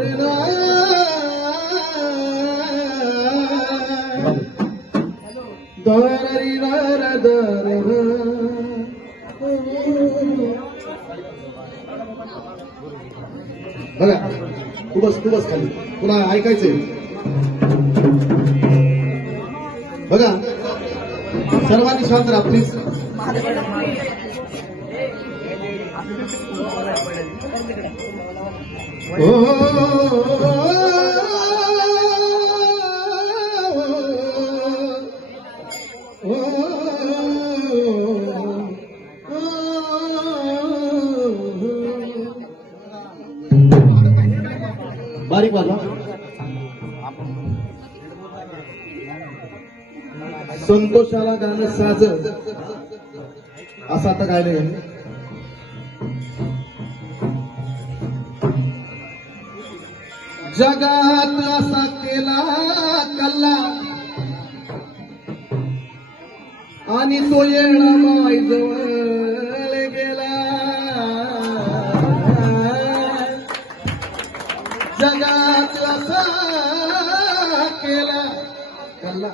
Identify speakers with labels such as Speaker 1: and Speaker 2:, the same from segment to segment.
Speaker 1: रे ना दरी बघा खूपच खूपच खाली तुला ऐकायचंय बघा सर्वांनी शांत राहा प्लीज बारीक वाजवा. संतोषाला गाणं साज. असं आता गायलं जगात असा केला कल्ला. आणि तो येणा माय जवळ गेला. जगात असा केला कल्ला.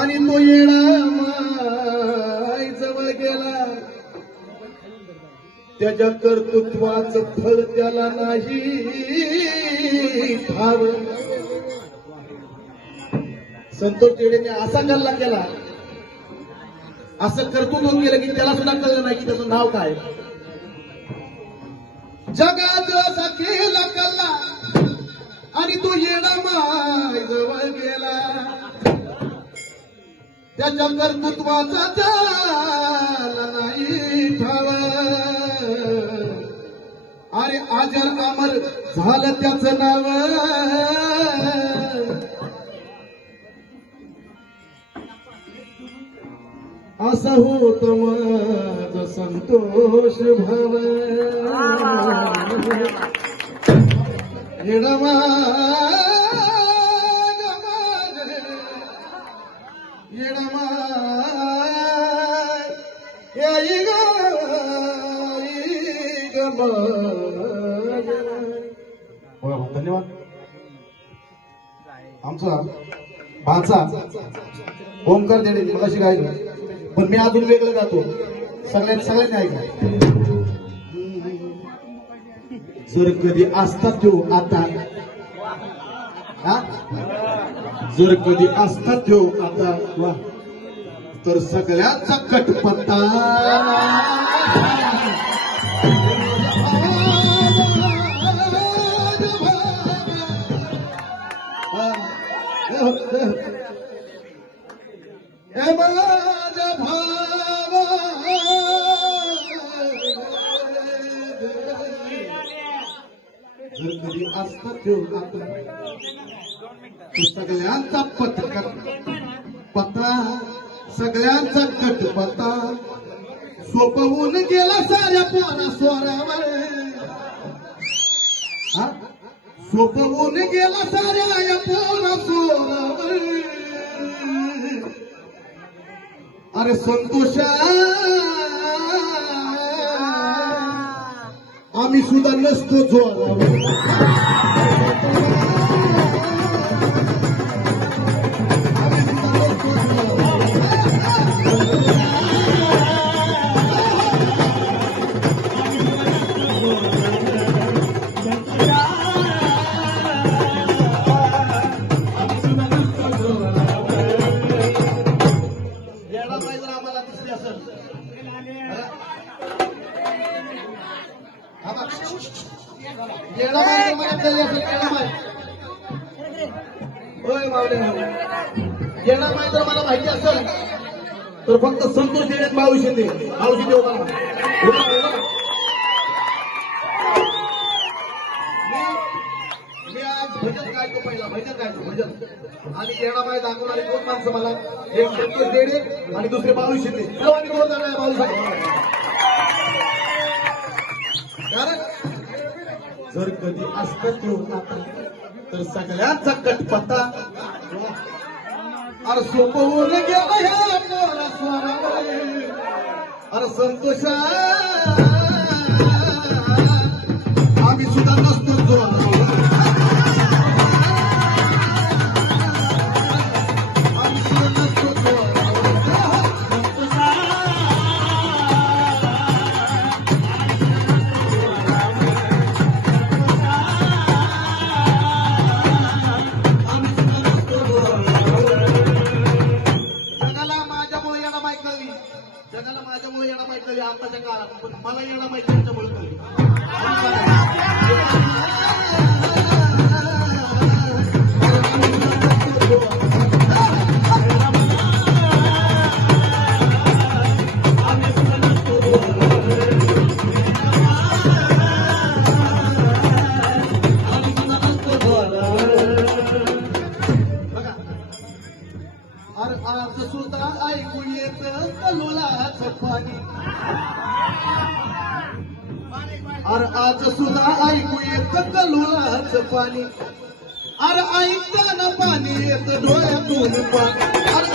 Speaker 1: आणि तो येणा माय जवळ गेला. त्याच्या कर्तृत्वाचं फळ त्याला नाही. ठाव संतोष जेडेने असा गल्ला केला. असं कर्तृत्व केलं की त्याला सुद्धा कळलं नाही की त्याचं नाव काय. जगात असा केला कल्ला आणि तो येणा माय जवळ गेला. त्याच्या कर्तृत्वाचा झाला नाही ठावा अरे आजर अमर झालं त्याच नाव. असं होत माझ संतोष भाव. येणमा येणमा याई ग धन्यवाद. आमचा भाचा ओमकार देणे मगाशी गायलं. पण मी अजून वेगळं गातो. सगळ्यात सगळ्यांनी ऐका. जर कधी असता तो आता जर कधी असता तो आता वा. तर सगळ्यांचा कटपत्ता. असता ठेव आता सगळ्यांचा पत्रकार. पता सगळ्यांचा कट पता सोपवून गेला साऱ्या पोरा स्वरावर. सोपवून गेला साऱ्या या पोरा स्वरावर. अरे संतोषा आम्ही सुद्धा नसतो जोरावर. होय मावले येडा पाहिजे मला माहिती असेल. तर फक्त संतोष देण्यात मावशी शिंदे मावशी देऊ मला उभा राहा, उभा राहा. मी- मी आज भजन गायतो पहिला भजन गायतो भजन. आणि येणाबाई दाखवणारी दोन माणसं मला. एक संतोष देडे आणि दुसरे बाळू शिंदे सर्वांनी बोलत आहे बाळू कारण जर कधी असतं तो तर सगळ्यांचा कटपत्ता अरे सोपवून गेला ह्या अरे संतोषा. అంతజంగా మలయళమైతే अर आज सुद्धा ऐकू येत कलोलाच पाणी. अर ऐकताना पाणी येत डोळ्यातून पाणी.